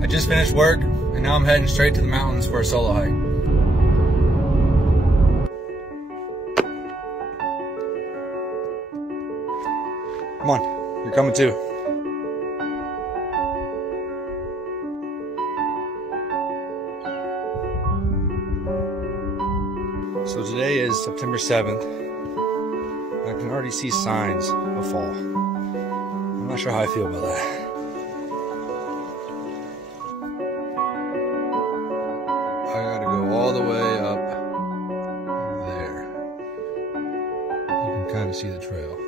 I just finished work, and now I'm heading straight to the mountains for a solo hike. Come on, you're coming too. So today is September 7th. I can already see signs of fall. I'm not sure how I feel about that. I gotta go all the way up there. You can kind of see the trail.